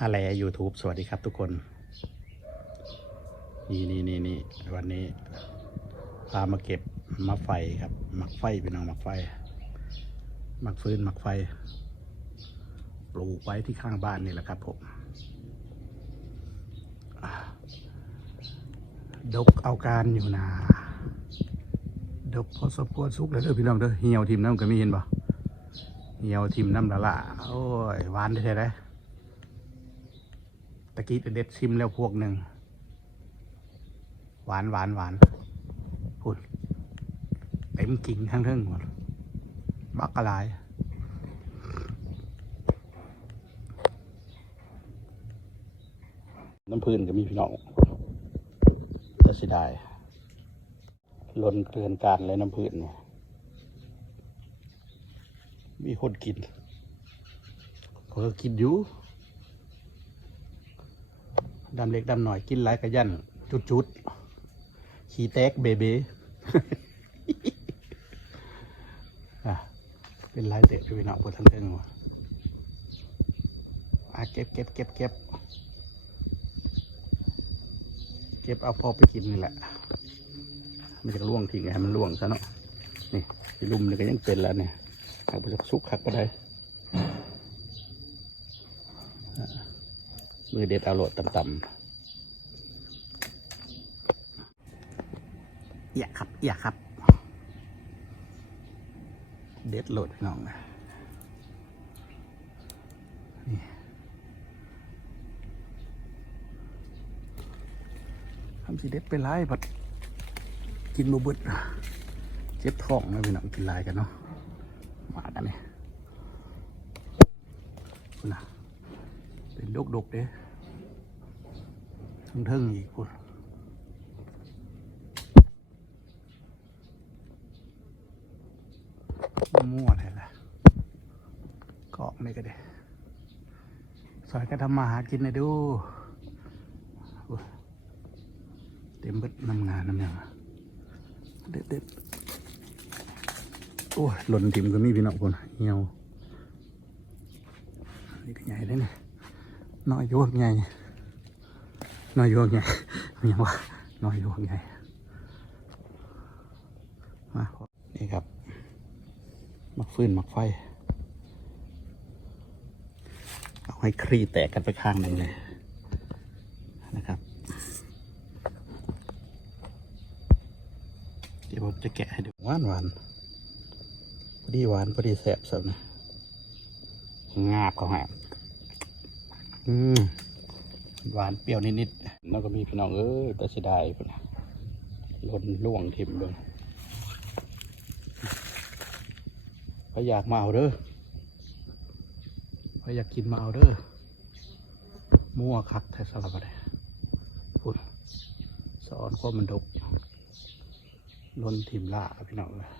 ฮาแล YouTube สวัสดีครับทุกคน นี่นี่นี่นี่วันนี้พามาเก็บมะไฟครับหมักไฟพี่น้องหมักไฟหมักฟืนหมักไฟ ปลูกไว้ที่ข้างบ้านนี่แหละครับผมดกเอาการอยู่นาดกพอสมควรสุกแล้วเด้อพี่น้องเด้อเหี่ยวทิมน้ำก็มีเห็นบ่เหี่ยวทิมน้ำละละโอ้ยหวานแท้ๆเลย ตะกี้เด็ดชิมแล้วพวกหนึ่ง หวานหวานหวานพูดเต็มกิ่งทั้งเทิงหมดบักกะลายน้ำพื้นก็มีพี่น้องจะสิได้ลนเกลือนการเลยน้ำพื้นเนี่ยมีคนกินเขาก็กินอยู่ ดำเล็กดำหน่อยกินหลายกระยันจุดจุดๆขี้แตกเบเบเป็นลายเตะพี่น้องบนทั้งเทิงว่ะอะเก็บเก็บเก็บเก็บเก็บเอาพอไปกินนี่แหละมันจะล่วงทิ้งไงมันล่วงซะเนาะนี่ที่ลุมนี่ก็ยังเป็นแล้วเนี่ยหักไปสักสุกหักก็ได้อะ มือเด็ดเอาโหลดต่ำๆเอียครับเอียครับ เด็ดโหลดพี่น้องนะทำสีเด็ดไปไล่บัดกินบเบิดเจ็บท้องนะพี่น้องกินหลายกันเนาะมากันเนี่ยนะเป็นดกดกๆเด้ ทั้งเทิงอีกคุณมั่วเลยล่ะเกาะนี่ก็ได้สอยกันทำมาหากินหน่อยดู เต็มบิดน้ำงานน้ำยังเด็ดเด็ดโอ้ยหล่นทิมก็มีพี่น้องคนเหี่ยวนี่ก็ใหญ่เลยนี่ยน้อยยวกใหญ่ น้อยยวกใหญ่มีหยังวะน้อยยวกใหญ่มานี่ครับ มักฟืนมักไฟ เอาให้ครีแตกกันไปข้างหนึ่งเลยนะครับ เดี๋ยวผมจะแกะให้ดูหวานหวานพอดีหวานพอดีแสบสับนะงาบเขาหาอืม หวานเปรี้ยวนิดๆแล้วก็มีพี่น้องเอ้ยแต่เสียดายพุ่นน่ะล้นล่วงทิมเลยพอยากมาเอาเด้อพอยากกินมาเอาเด้อมั่วคักแท้สลับอะไรพุ่นสอนความมันดกล้นทิมล่าพี่น้องเลย